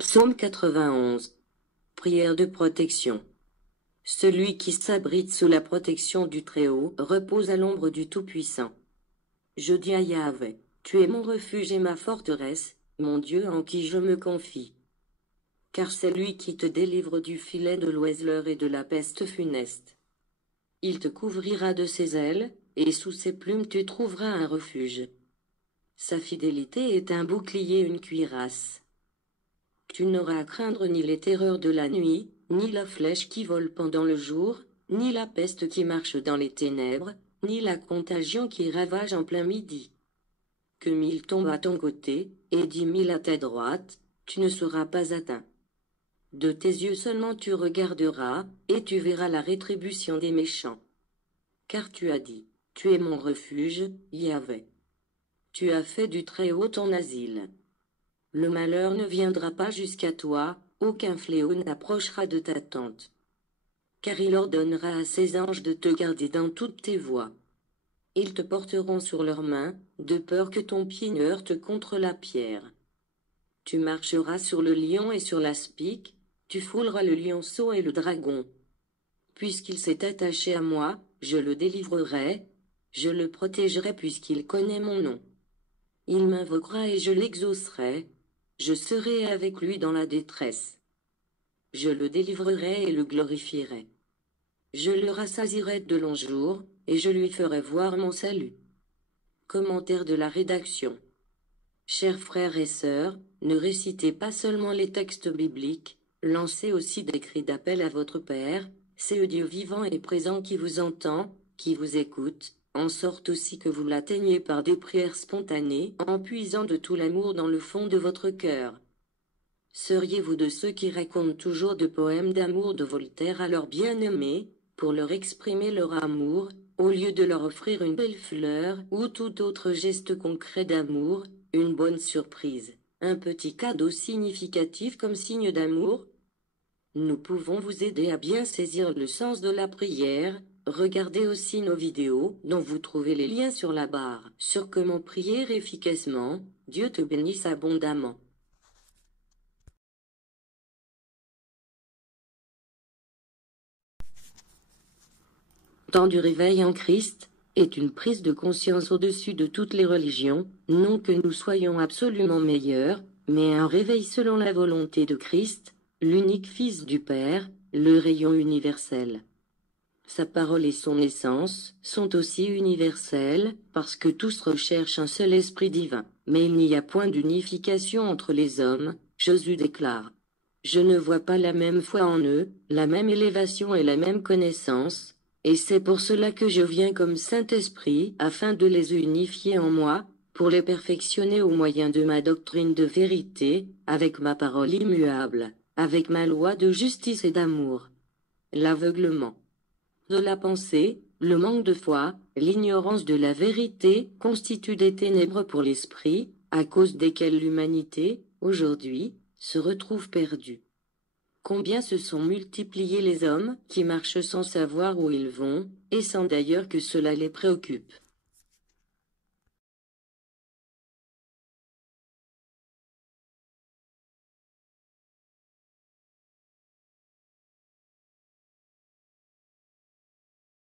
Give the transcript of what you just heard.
Psaume 91. Prière de protection. Celui qui s'abrite sous la protection du Très-Haut repose à l'ombre du Tout-Puissant. Je dis à Yahvé, tu es mon refuge et ma forteresse, mon Dieu en qui je me confie. Car c'est lui qui te délivre du filet de l'oiseleur et de la peste funeste. Il te couvrira de ses ailes, et sous ses plumes tu trouveras un refuge. Sa fidélité est un bouclier, une cuirasse. Tu n'auras à craindre ni les terreurs de la nuit, ni la flèche qui vole pendant le jour, ni la peste qui marche dans les ténèbres, ni la contagion qui ravage en plein midi. Que 1000 tombent à ton côté, et 10 000 à ta droite, tu ne seras pas atteint. De tes yeux seulement tu regarderas, et tu verras la rétribution des méchants. Car tu as dit, tu es mon refuge, Yahvé. Tu as fait du Très-Haut ton asile. Le malheur ne viendra pas jusqu'à toi, aucun fléau n'approchera de ta tente. Car il ordonnera à ses anges de te garder dans toutes tes voies. Ils te porteront sur leurs mains, de peur que ton pied ne heurte contre la pierre. Tu marcheras sur le lion et sur l'aspic, tu fouleras le lionceau et le dragon. Puisqu'il s'est attaché à moi, je le délivrerai, je le protégerai puisqu'il connaît mon nom. Il m'invoquera et je l'exaucerai, je serai avec lui dans la détresse. Je le délivrerai et le glorifierai. Je le rassasierai de longs jours, et je lui ferai voir mon salut. Commentaire de la rédaction. Chers frères et sœurs, ne récitez pas seulement les textes bibliques, lancez aussi des cris d'appel à votre Père, c'est le Dieu vivant et présent qui vous entend, qui vous écoute, en sorte aussi que vous l'atteigniez par des prières spontanées, en puisant de tout l'amour dans le fond de votre cœur. Seriez-vous de ceux qui racontent toujours de poèmes d'amour de Voltaire à leurs bien-aimés, pour leur exprimer leur amour, au lieu de leur offrir une belle fleur ou tout autre geste concret d'amour, une bonne surprise, un petit cadeau significatif comme signe d'amour? Nous pouvons vous aider à bien saisir le sens de la prière. Regardez aussi nos vidéos, dont vous trouvez les liens sur la barre, sur comment prier efficacement. Dieu te bénisse abondamment. Temps du réveil en Christ est une prise de conscience au-dessus de toutes les religions, non que nous soyons absolument meilleurs, mais un réveil selon la volonté de Christ, l'unique Fils du Père, le rayon universel. Sa parole et son essence sont aussi universelles, parce que tous recherchent un seul esprit divin. Mais il n'y a point d'unification entre les hommes, Josué déclare. Je ne vois pas la même foi en eux, la même élévation et la même connaissance, et c'est pour cela que je viens comme Saint-Esprit, afin de les unifier en moi, pour les perfectionner au moyen de ma doctrine de vérité, avec ma parole immuable, avec ma loi de justice et d'amour. L'aveuglement de la pensée, le manque de foi, l'ignorance de la vérité constituent des ténèbres pour l'esprit, à cause desquelles l'humanité, aujourd'hui, se retrouve perdue. Combien se sont multipliés les hommes qui marchent sans savoir où ils vont, et sans d'ailleurs que cela les préoccupe.